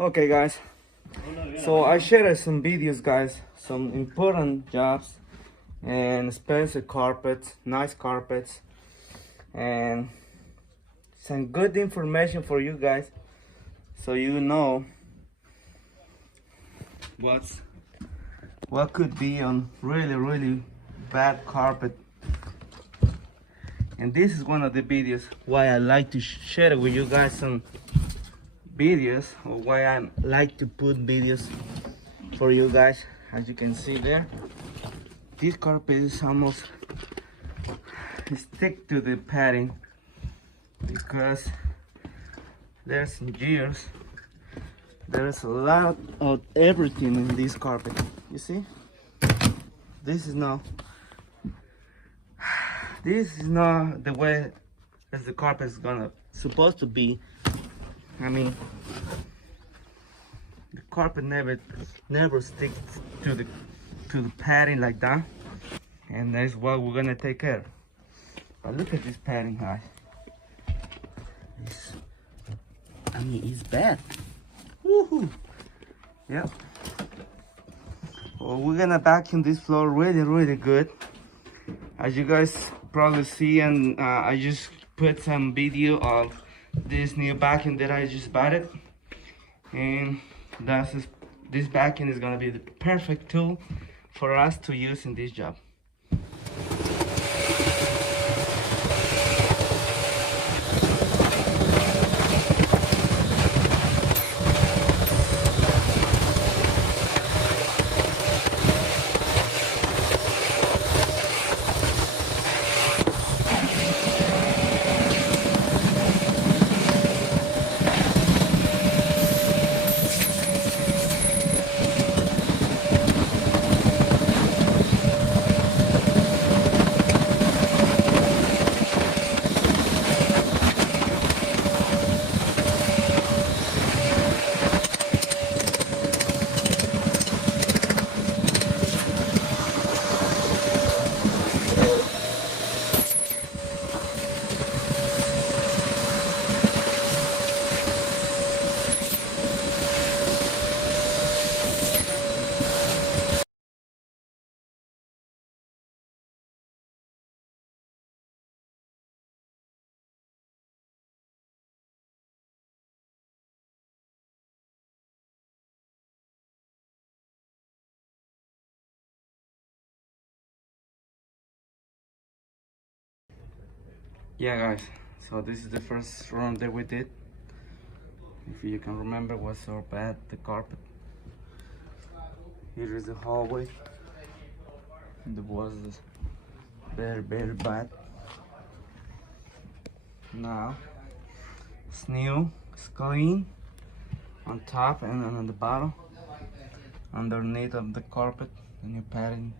Okay guys, so I shared some videos guys, some important jobs and expensive carpets, nice carpets, and some good information for you guys so you know what could be on really bad carpet. And this is one of the videos why I like to share with you guys some videos, or why I like to put videos for you guys. As you can see there, this carpet is almost stick to the padding because there's some gears. There's a lot of everything in this carpet. You see, this is not the way as the carpet is supposed to be. I mean, the carpet never sticks to the padding like that, and that's what we're gonna take care of. But look at this padding, guys. It's bad. Woohoo! Yep. Well, we're gonna vacuum this floor really good. As you guys probably see, and I just put some video of this new vacuum that I just bought it, and this vacuum is gonna be the perfect tool for us to use in this job. Yeah guys, so this is the first run that we did. If you can remember what's so bad, the carpet. Here is the hallway. It was very bad. Now it's new, it's clean on top and on the bottom, underneath of the carpet, the new padding.